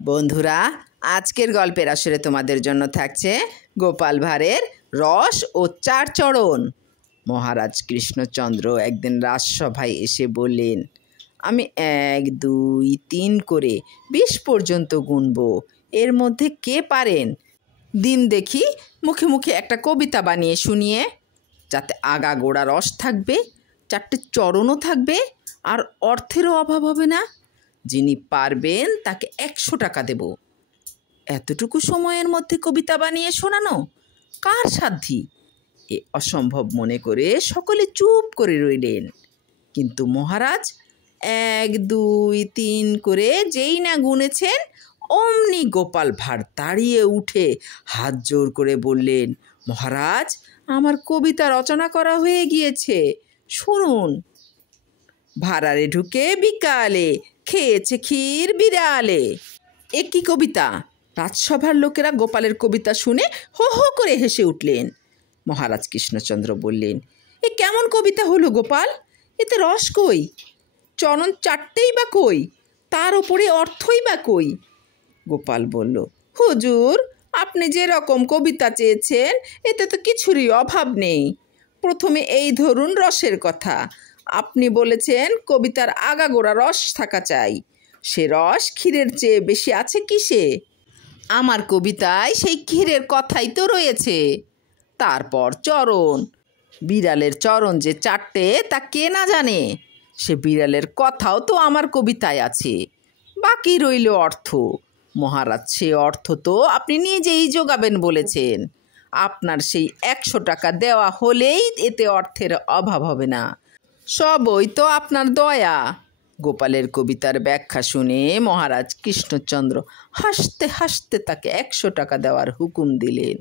বন্ধুরা, আজকের গল্পের আসরে তোমাদের জন্য থাকছে গোপাল ভাঁড়ের রস ও চার চড়ন। মহারাজ কৃষ্ণচন্দ্র একদিন রাজসভায় এসে বললেন, আমি 1, 2, 3 করে 20 পর্যন্ত গুনব। এর মধ্যে কে পারেন দিন দেখি মুখে মুখে একটা কবিতা বানিয়ে শুনিয়ে, যাতে আগা গোড়া রস থাকবে, 4টে চরণও থাকবে, আর অর্থেরও অভাব হবে না। যিনি পারবেন তাকে 100 টাকা দেব। এতটুকু সময়ের মধ্যে কবিতা বানিয়ে শোনানো কার সাধ্যি? এ অসম্ভব মনে করে সকলে চুপ করে রইলেন। কিন্তু মহারাজ 1, 2, 3 করে যেই না গুনেছেন, অমনি গোপাল ভাঁড় দাঁড়িয়ে উঠে হাত জোর করে বললেন, মহারাজ, আমার কবিতা রচনা করা হয়ে গিয়েছে, শুনুন। ভাঁড়ারে ঢুকে বিকালে, খেয়েছে ক্ষীর বিড়ালে। এ কি কবিতা? রাজসভার লোকেরা গোপালের কবিতা শুনে হো হো করে হেসে উঠলেন। মহারাজ কৃষ্ণচন্দ্র বললেন, এ কেমন কবিতা হলো গোপাল? এতে রস কই? চরণ 4টেই বা কই? তার ওপরে অর্থই বা কই? গোপাল বলল, হুজুর, আপনি যে রকম কবিতা চেয়েছেন এতে তো কিছুরই অভাব নেই। প্রথমে এই ধরুন রসের কথা। আপনি বলেছেন কবিতার আগাগোড়া রস থাকা চাই। সে রস ক্ষীরের চেয়ে বেশি আছে কিসে? আমার কবিতায় সেই ক্ষীরের কথাই তো রয়েছে। তারপর চরণ, বিড়ালের চরণ যে 4টে তা কে না জানে? সে বিড়ালের কথাও তো আমার কবিতায় আছে। বাকি রইল অর্থ। মহারাজ, সে অর্থ তো আপনি নিজেই জোগাবেন বলেছেন। আপনার সেই 100 টাকা দেওয়া হলেই এতে অর্থের অভাব হবে না। সবই তো আপনার দয়া। গোপালের কবিতার ব্যাখ্যা শুনে মহারাজ কৃষ্ণচন্দ্র হাসতে হাসতে তাকে 100 টাকা দেওয়ার হুকুম দিলেন।